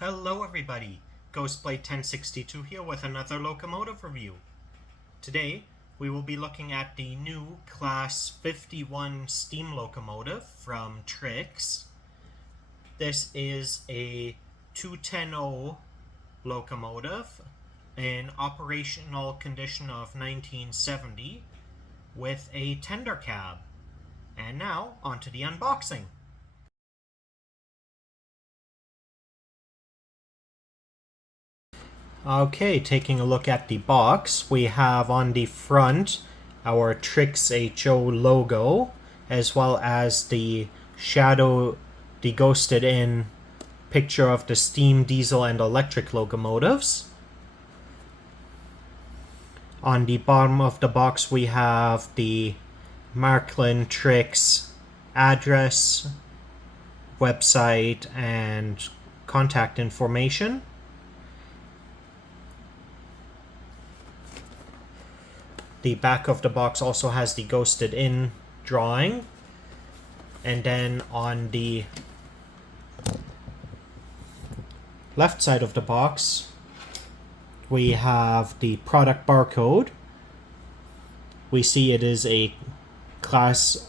Hello everybody, Ghostblade 1062 here with another locomotive review. Today we will be looking at the new Class 51 steam locomotive from Trix. This is a 210 locomotive in operational condition of 1970 with a tender cab. And now onto the unboxing. Okay, taking a look at the box, we have on the front our Trix HO logo, as well as the ghosted in picture of the steam, diesel, and electric locomotives. On the bottom of the box we have the Marklin Trix address, website, and contact information. The back of the box also has the ghosted in drawing. And then on the left side of the box, we have the product barcode. We see it is a Class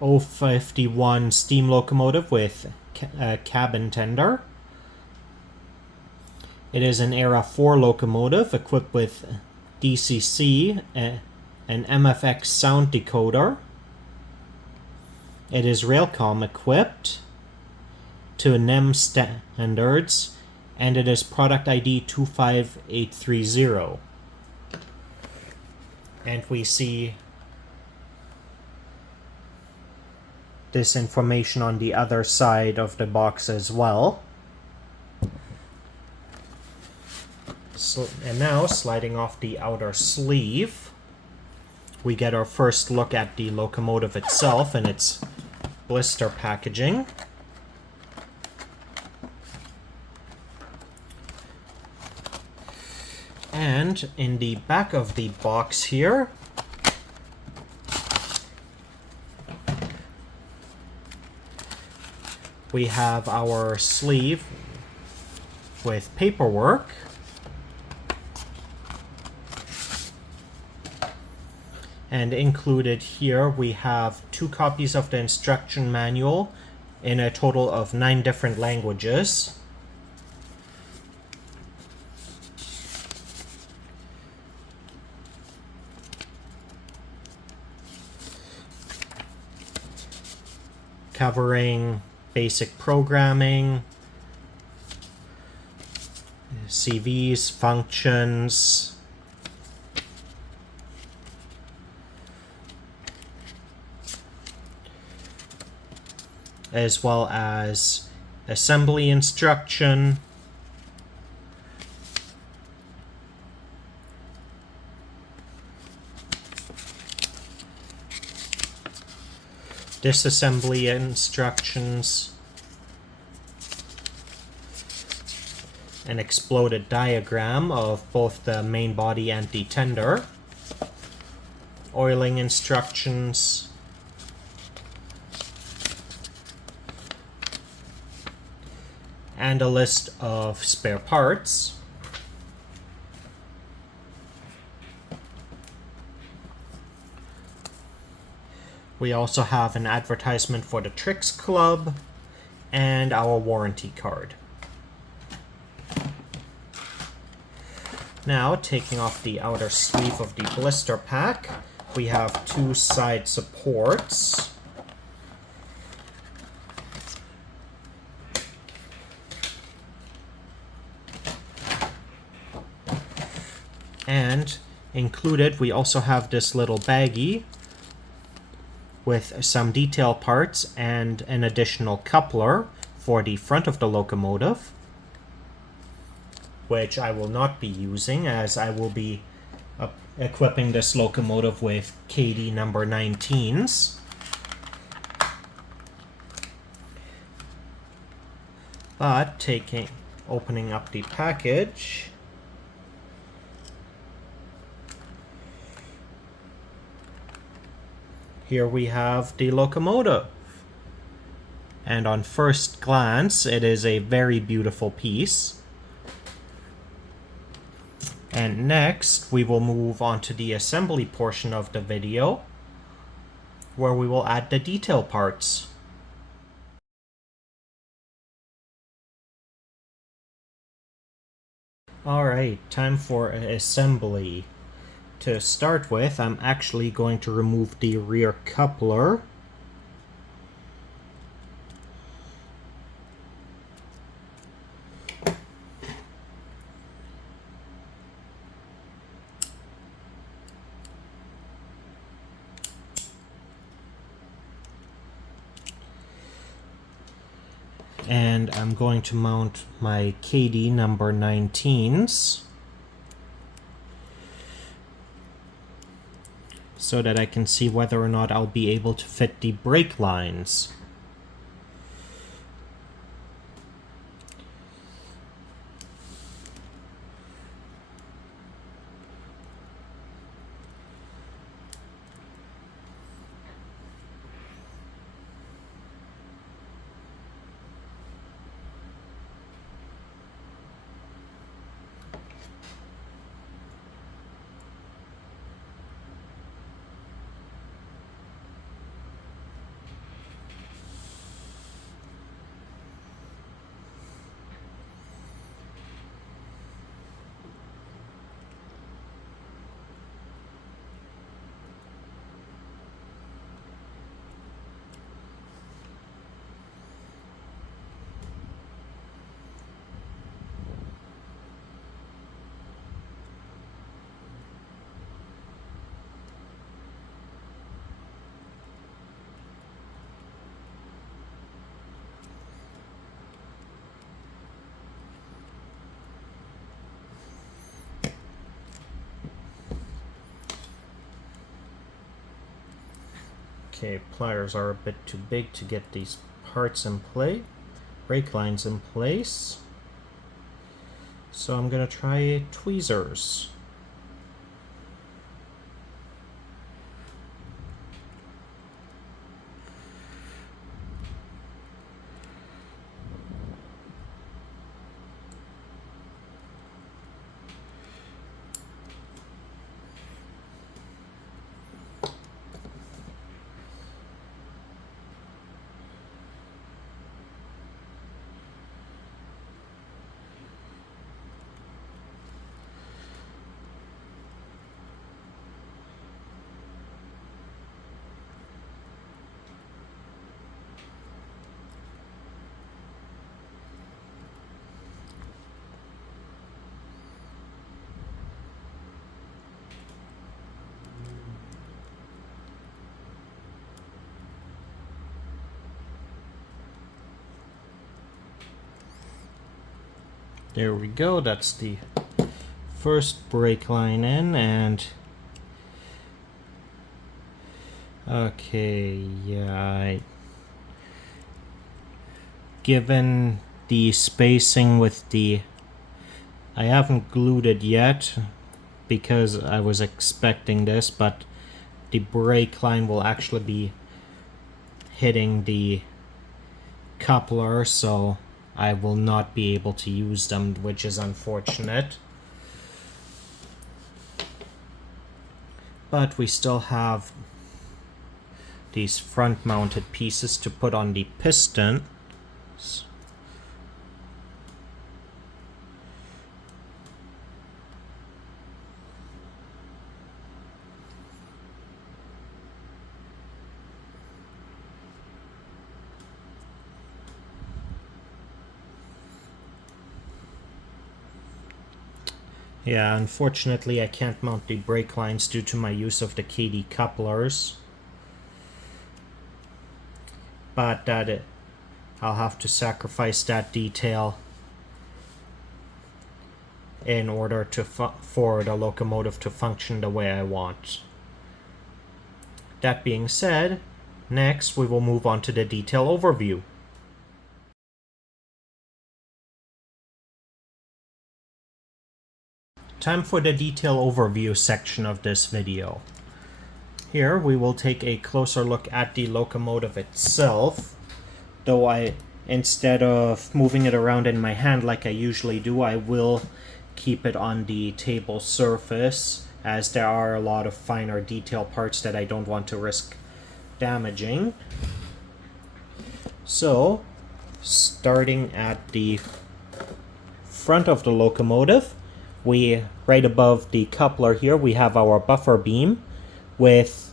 051 steam locomotive with a cabin tender. It is an Era 4 locomotive equipped with DCC, an MFX sound decoder. It is Railcom equipped to NEM standards, and it is product ID 25830. And we see this information on the other side of the box as well. And now, sliding off the outer sleeve, we get our first look at the locomotive itself and its blister packaging. And in the back of the box here, we have our sleeve with paperwork. And included here we have 2 copies of the instruction manual in a total of 9 different languages. Covering basic programming, CVs, functions, as well as assembly instruction, disassembly instructions, an exploded diagram of both the main body and the tender, oiling instructions, and a list of spare parts. We also have an advertisement for the Trix Club and our warranty card. Now, taking off the outer sleeve of the blister pack, we have 2 side supports. And included, we also have this little baggie with some detail parts and an additional coupler for the front of the locomotive, which I will not be using as I will be equipping this locomotive with KD number 19s. But opening up the package, here we have the locomotive. and on first glance it is a very beautiful piece. And next we will move on to the assembly portion of the video, where we will add the detail parts. Alright, time for assembly. To start with, I'm actually going to remove the rear coupler. And I'm going to mount my KD number 19s so that I can see whether or not I'll be able to fit the brake lines. Okay, pliers are a bit too big to get these parts in play, brake lines in place. So I'm gonna try tweezers. There we go, that's the first brake line in, and okay, yeah, given the spacing with the, I haven't glued it yet because I was expecting this, but the brake line will actually be hitting the coupler, so I will not be able to use them, which is unfortunate. But we still have these front-mounted pieces to put on the piston. Yeah, unfortunately I can't mount the brake lines due to my use of the KD couplers. But I'll have to sacrifice that detail in order to for the locomotive to function the way I want. That being said, next we will move on to the detail overview. Time for the detail overview section of this video. Here we will take a closer look at the locomotive itself. though instead of moving it around in my hand like I usually do, I will keep it on the table surface, as there are a lot of finer detail parts that I don't want to risk damaging. So, starting at the front of the locomotive, right above the coupler here, we have our buffer beam with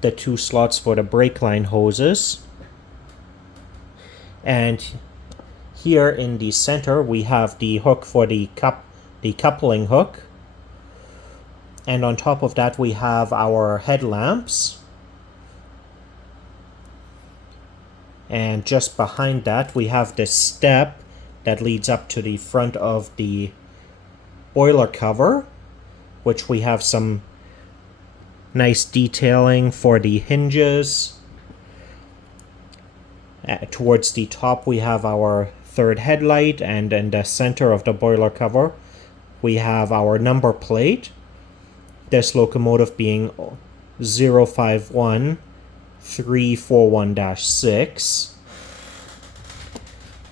the 2 slots for the brake line hoses. And here in the center, we have the hook for the coupling hook. And on top of that, we have our headlamps. And just behind that, we have the step that leads up to the front of the boiler cover, which we have some nice detailing for the hinges. Towards the top, we have our third headlight, and in the center of the boiler cover, we have our number plate. This locomotive being 051341-6.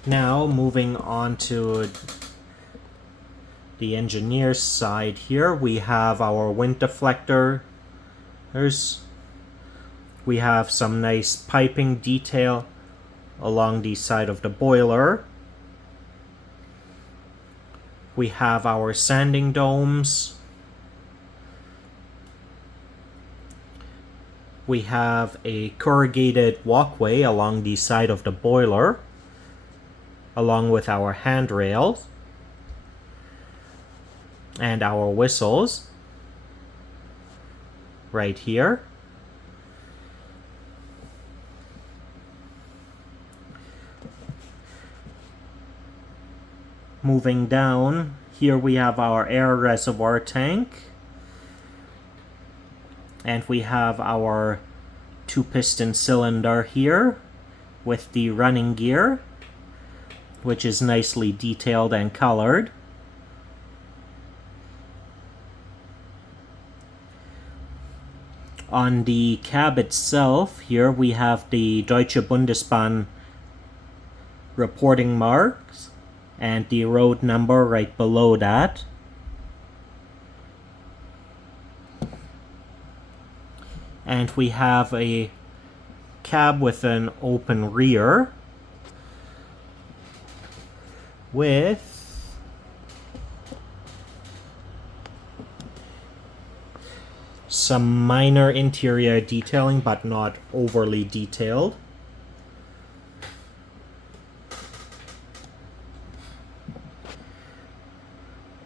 Now moving on to the engineer's side here, we have our wind deflectors. We have some nice piping detail along the side of the boiler. We have our sanding domes. We have a corrugated walkway along the side of the boiler, along with our handrails and our whistles right here. Moving down, here we have our air reservoir tank. And we have our 2-piston cylinder here with the running gear, which is nicely detailed and colored. On the cab itself, here we have the Deutsche Bundesbahn reporting marks and the road number right below that. And we have a cab with an open rear with some minor interior detailing, but not overly detailed.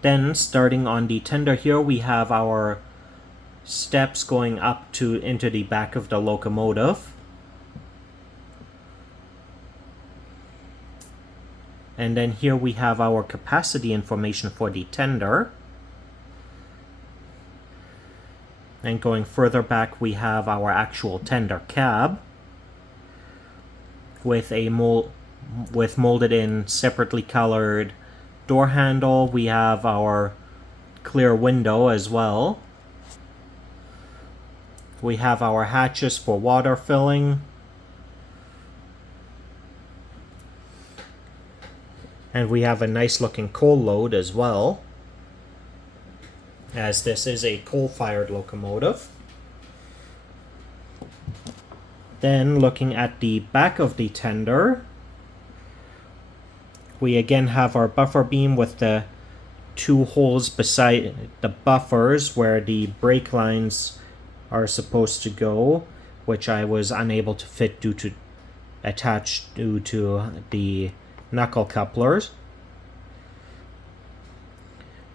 Then, starting on the tender here, we have our steps going up into the back of the locomotive. And then here we have our capacity information for the tender. And going further back, we have our actual tender cab with a molded in separately colored door handle. We have our clear window as well. We have our hatches for water filling. And we have a nice looking coal load as well, as this is a coal-fired locomotive. Then looking at the back of the tender, we again have our buffer beam with the 2 holes beside the buffers where the brake lines are supposed to go, which I was unable to fit due to the knuckle couplers.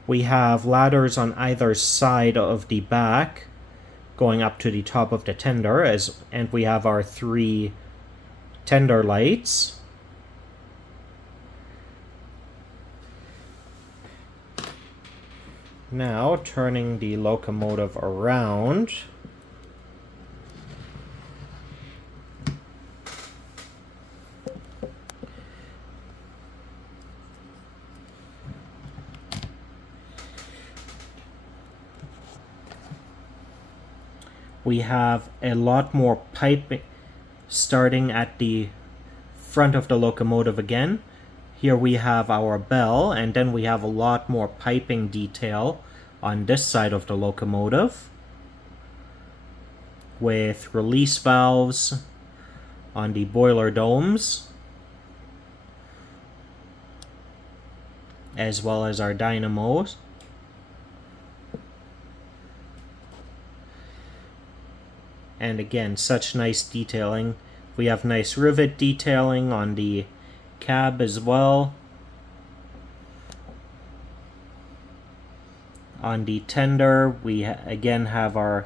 We have ladders on either side of the back going up to the top of the tender, and we have our 3 tender lights. Now turning the locomotive around, we have a lot more piping starting at the front of the locomotive again, here we have our bell, and then we have a lot more piping detail on this side of the locomotive with release valves on the boiler domes, as well as our dynamos. And again, such nice detailing. We have nice rivet detailing on the cab as well. On the tender, we again have our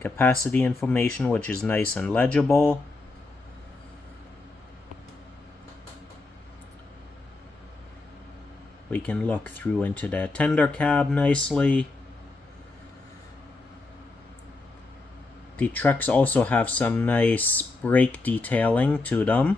capacity information, which is nice and legible. We can look through into the tender cab nicely. The trucks also have some nice brake detailing to them.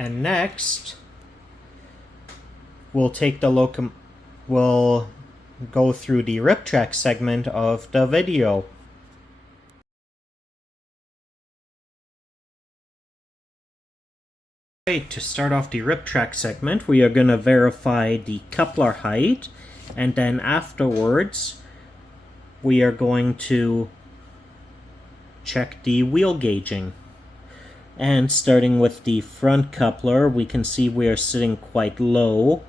And next, we'll go through the rip track segment of the video. Right, to start off the rip track segment, we are going to verify the coupler height, and then afterwards, we are going to check the wheel gauging. And starting with the front coupler, we can see we are sitting quite low.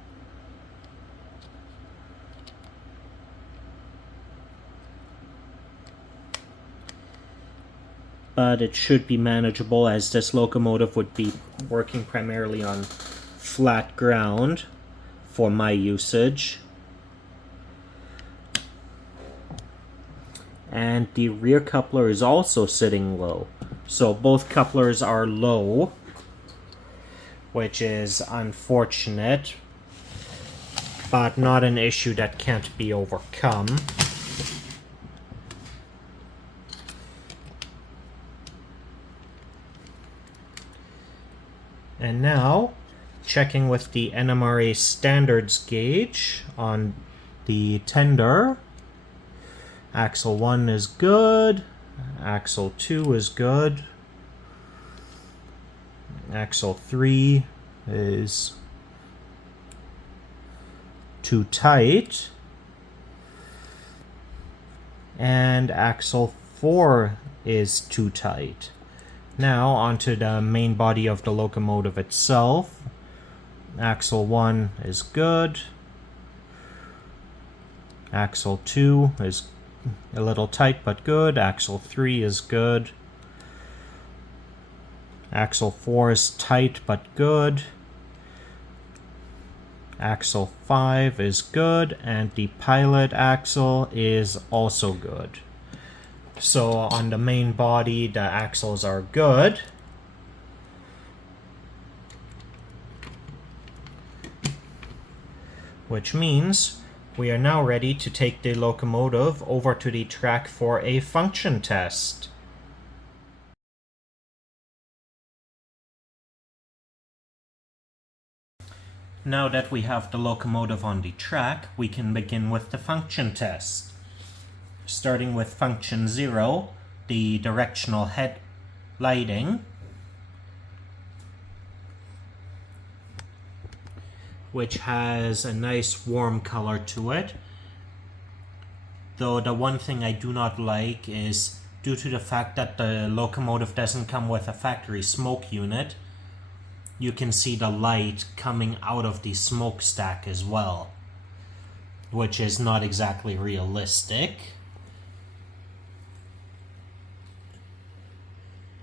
But it should be manageable, as this locomotive would be working primarily on flat ground for my usage. And the rear coupler is also sitting low. So both couplers are low, which is unfortunate, but not an issue that can't be overcome. And now, checking with the NMRA standards gauge on the tender. Axle 1 is good. Axle 2 is good. Axle 3 is too tight. And axle 4 is too tight. Now onto the main body of the locomotive itself. Axle 1 is good. Axle 2 is a little tight but good. Axle 3 is good. Axle 4 is tight but good. Axle 5 is good, and the pilot axle is also good. So on the main body, the axles are good. Which means we are now ready to take the locomotive over to the track for a function test. Now that we have the locomotive on the track, we can begin with the function test. Starting with function 0, the directional head lighting, which has a nice warm color to it. Though the one thing I do not like is, due to the fact that the locomotive doesn't come with a factory smoke unit, you can see the light coming out of the smokestack as well, which is not exactly realistic.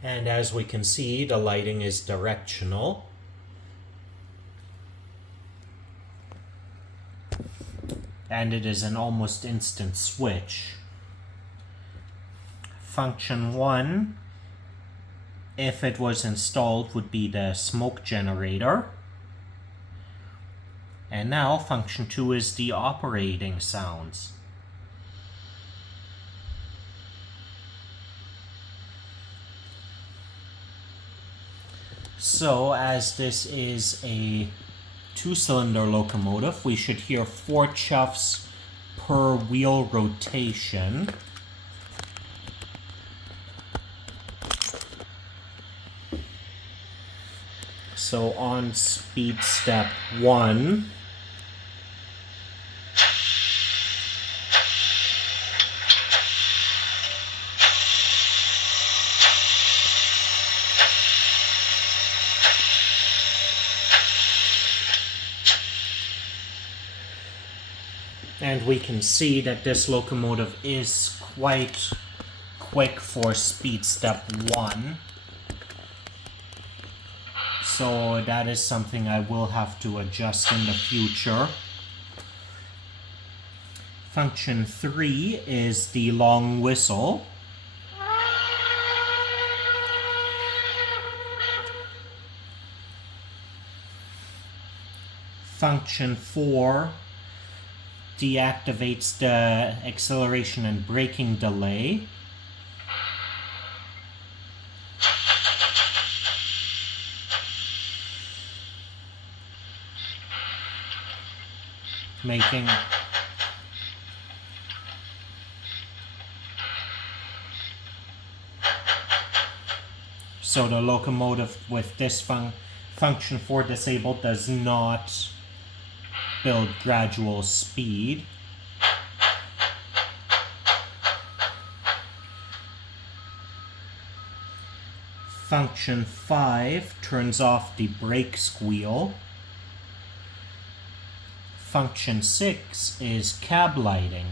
And as we can see, the lighting is directional. And it is an almost instant switch. Function 1 if it was installed, would be the smoke generator. And now function 2 is the operating sounds. So as this is a 2-cylinder locomotive, we should hear 4 chuffs per wheel rotation. So on speed step 1, and we can see that this locomotive is quite quick for speed step 1. So that is something I will have to adjust in the future. Function 3 is the long whistle. Function 4 deactivates the acceleration and braking delay. Making so the locomotive with this function 4 disabled does not build gradual speed. Function 5 turns off the brake squeal. Function 6 is cab lighting.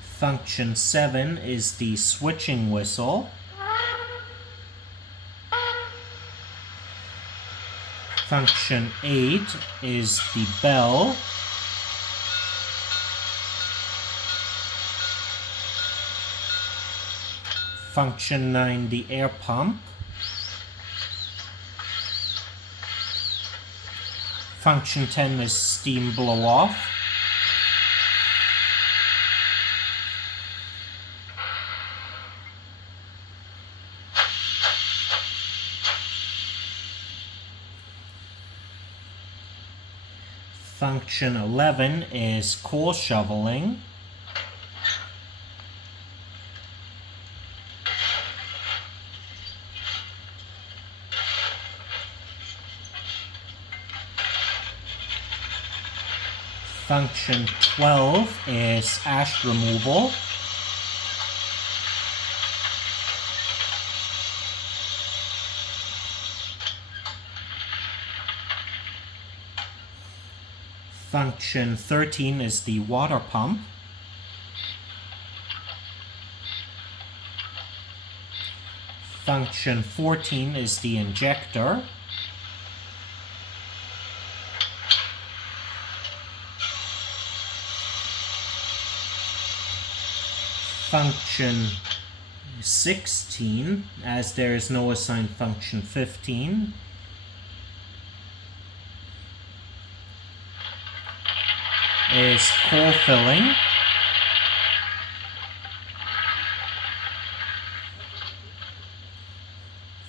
Function 7 is the switching whistle. Function 8 is the bell. Function 9, the air pump. Function 10 is steam blow off. Function 11 is coal shoveling. Function 12 is ash removal. Function 13 is the water pump. Function 14 is the injector. Function 16, as there is no assigned function 15, is coal filling.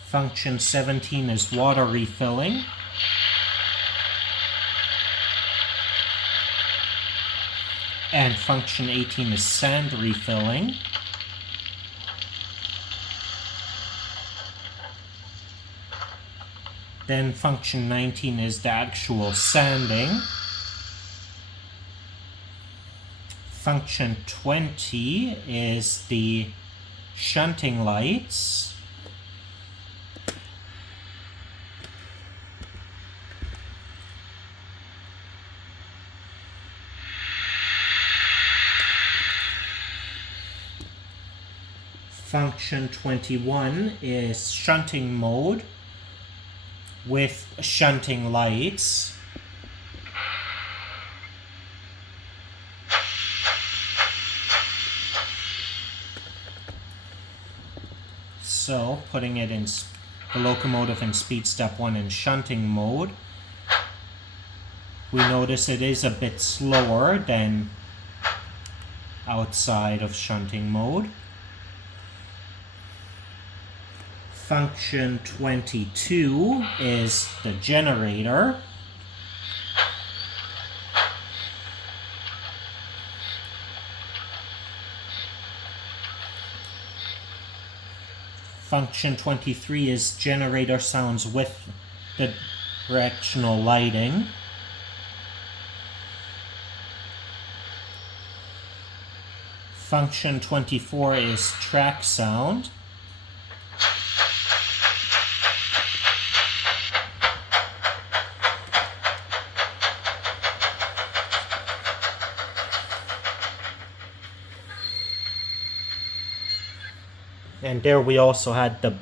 Function 17 is water refilling. And function 18 is sand refilling. Then function 19 is the actual sanding. Function 20 is the shunting lights. Function 21 is shunting mode with shunting lights. So, putting it in the locomotive in speed step 1 in shunting mode, we notice it is a bit slower than outside of shunting mode. Function 22 is the generator. Function 23 is generator sounds with the directional lighting. Function 24 is track sound. And there we also had the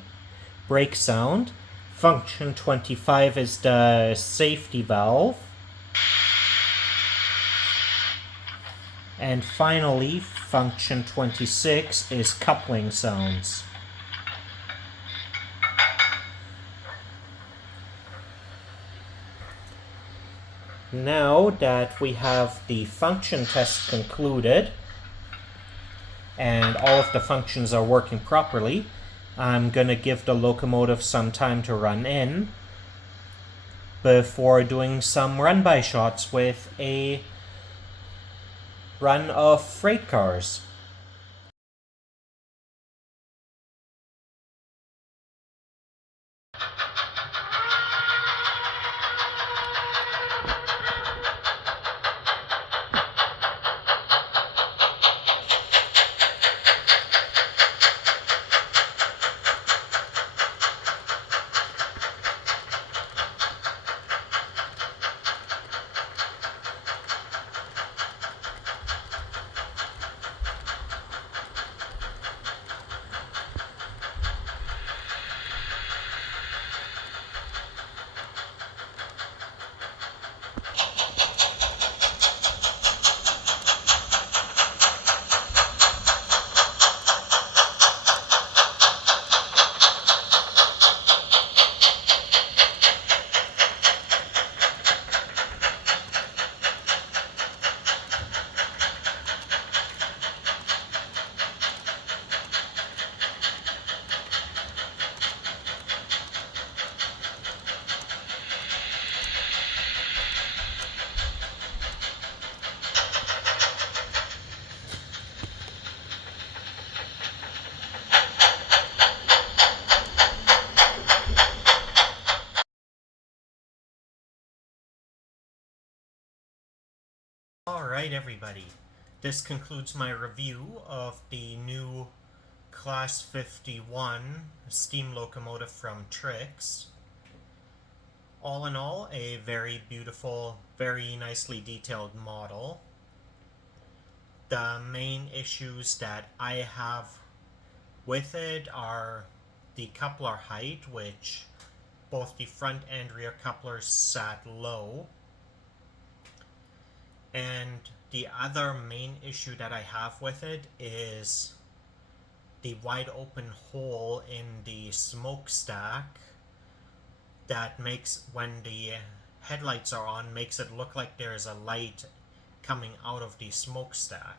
brake sound. Function 25 is the safety valve. And finally, function 26 is coupling sounds. Now that we have the function test concluded, and all of the functions are working properly, I'm going to give the locomotive some time to run in before doing some run-by shots with a run of freight cars. Alright everybody, this concludes my review of the new Class 51 steam locomotive from Trix. All in all, a very beautiful, very nicely detailed model. The main issues that I have with it are the coupler height, which both the front and rear couplers sat low. And the other main issue that I have with it is the wide open hole in the smokestack that makes, when the headlights are on, makes it look like there's a light coming out of the smokestack,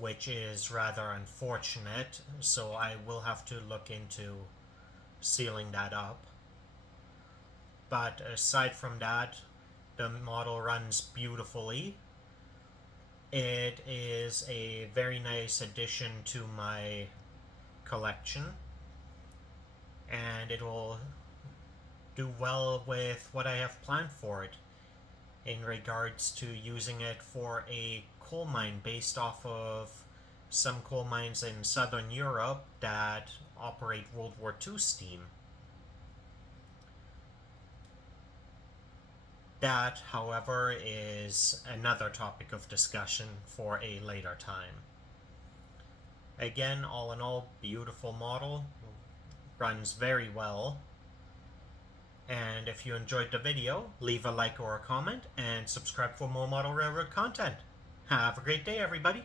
which is rather unfortunate, so I will have to look into sealing that up. But aside from that, the model runs beautifully. It is a very nice addition to my collection, and it will do well with what I have planned for it in regards to using it for a coal mine based off of some coal mines in southern Europe that operate World War II steam. That, however, is another topic of discussion for a later time. Again, all in all, beautiful model, runs very well. And if you enjoyed the video, leave a like or a comment, and subscribe for more model railroad content. Have a great day, everybody!